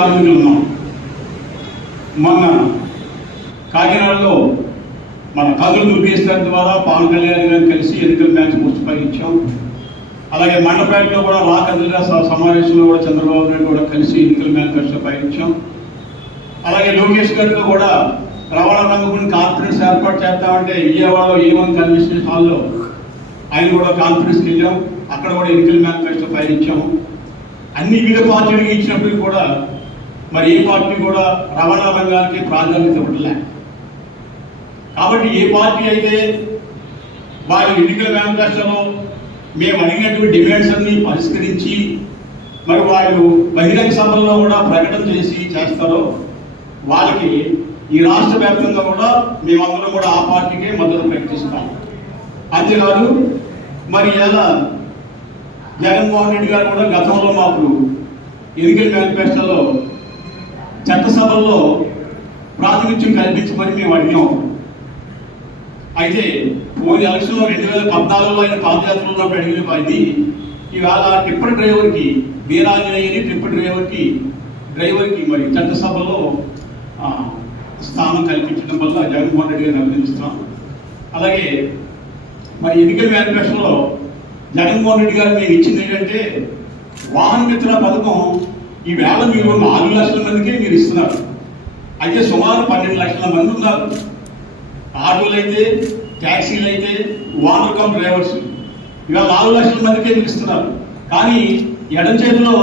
కార్మికులు ఉన్నాం. మొన్న కాకినాడలో మన కదులు దుర్గేశ్వర్ ద్వారా పవన్ కళ్యాణ్ గారిని కలిసి ఎన్నికల మేనిఫెస్టో పై ఇచ్చాం. అలాగే మండపేటలో కూడా రా కదిలిరా సమావేశంలో కూడా చంద్రబాబు నాయుడు కూడా కలిసి ఎన్నికల మేనిఫెస్టో పై ఇచ్చాం. అలాగే లోకేష్ గారితో కూడా రవాణా రంగం కాన్ఫరెన్స్ ఏర్పాటు చేద్దామంటే విజయవాడలో ఏమని కన్వెన్షన్ హాల్లో ఆయన కూడా కాన్ఫరెన్స్కి వెళ్ళాం. అక్కడ కూడా ఎన్నికల మేనిఫెస్టో పై ఇచ్చాము. అన్ని వివిధ పార్టీలకు ఇచ్చినప్పటికీ కూడా మరి ఏ పార్టీ కూడా రవాణా రంగానికి ప్రాధాన్యత ఇవ్వట్లే. కాబట్టి ఏ పార్టీ అయితే వారి ఎన్నికల మేనిఫెస్టోలో మేము అడిగినటువంటి డిమాండ్స్ అన్ని పరిష్కరించి మరి వాళ్ళు బహిరంగ సభల్లో కూడా ప్రకటన చేస్తారో వాళ్ళకి ఈ రాష్ట్ర వ్యాప్తంగా కూడా మేమందరం కూడా ఆ పార్టీకే మద్దతు ప్రకటిస్తాం. అంతేకాదు మరి ఇలా జగన్మోహన్ రెడ్డి గారు కూడా గతంలో మాకు ఎన్నికల మేనిఫెస్టోలో చట్టసభల్లో ప్రాతినిధ్యం కల్పించమని మేము అడిగాం. అయితే పోయిన ఎలక్షన్లో 2014లో ఆయన పాదయాత్రలో ఉన్నప్పుడు అడిగిన ఇది ఇవాళ టిప్పర్ డ్రైవర్కి వీరాంజనేయని టిప్పర్ డ్రైవర్కి మరి చట్టసభలో స్థానం కల్పించడం వల్ల జగన్మోహన్ రెడ్డి గారిని అభినందిస్తున్నాం. అలాగే మరి ఎన్నికల మేనిఫెస్టోలో జగన్మోహన్ రెడ్డి గారు మేము ఇచ్చింది ఏంటంటే వాహన మిత్ర పథకం ఈవేళ మీరు 4 లక్షల మందికే మీరు ఇస్తున్నారు. అయితే సుమారు 12 లక్షల మంది ఉన్నారు. ఆటోలు అయితే ట్యాక్సీలు అయితే ఓనర్ కమ్ డ్రైవర్స్ ఇవాళ 4 లక్షల మందికే మీరు ఇస్తున్నారు. కానీ ఎడం చేతిలో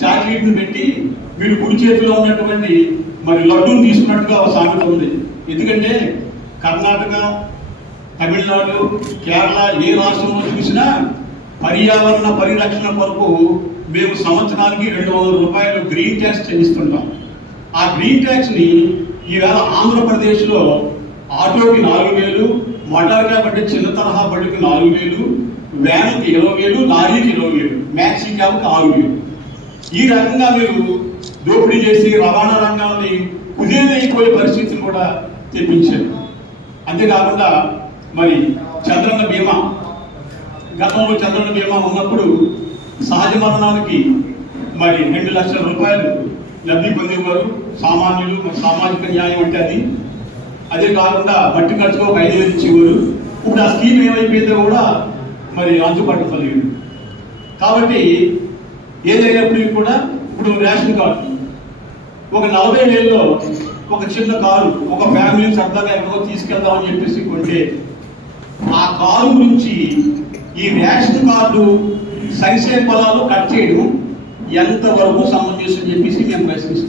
చాక్లెట్ని పెట్టి మీరు కుడి చేతిలో ఉన్నటువంటి మరి లడ్డూని తీసుకున్నట్టుగా ఒక సామెత ఉంది. ఎందుకంటే కర్ణాటక, తమిళనాడు, కేరళ ఏ రాష్ట్రంలో చూసినా పర్యావరణ పరిరక్షణ కొరకు మేము సంవత్సరానికి 200 రూపాయలు గ్రీన్ ట్యాక్స్ చెల్లిస్తుంటాం. ఆ గ్రీన్ ట్యాక్స్ని ఈవేళ ఆంధ్రప్రదేశ్లో ఆటోకి 4,000, మోటార్ కాబట్టి చిన్న తరహా బండికి 4,000, వ్యాన్కి 20,000, లారీకి 20,000, మ్యాక్సీ క్యాబ్కి 6,000. ఈ రకంగా మీరు దోపిడీ చేసి రవాణా రంగాన్ని కుదేలైపోయే పరిస్థితిని కూడా తెప్పించారు. అంతేకాకుండా మరి చంద్రన్న బీమా, గతంలో చంద్రన్న బీమా ఉన్నప్పుడు సహజ మరణానికి మరి 2 లక్షల రూపాయలు లబ్ధి పొందేవారు సామాన్యులు. మరి సామాజిక న్యాయం అంటే అది. అదే కాకుండా బట్టి ఖర్చుగా ఒక 5,000 ఇచ్చేవారు. ఇప్పుడు ఆ స్కీమ్ ఏమైపోయిందో కూడా మరి అంతుపట్టలేదు. కాబట్టి ఏదైనప్పటికీ కూడా ఇప్పుడు రేషన్ కార్డు ఒక 40,000లో ఒక చిన్న కారు ఒక ఫ్యామిలీని సరదాగా ఎక్కడో తీసుకెళ్దామని చెప్పేసి కొంటే ఆ కారు గురించి ఈ రేషన్ కార్డు సంక్షేమ ఫలాలు కట్ చేయడం ఎంతవరకు సమంజసం చెప్పేసి మేము ప్రశ్నిస్తాం.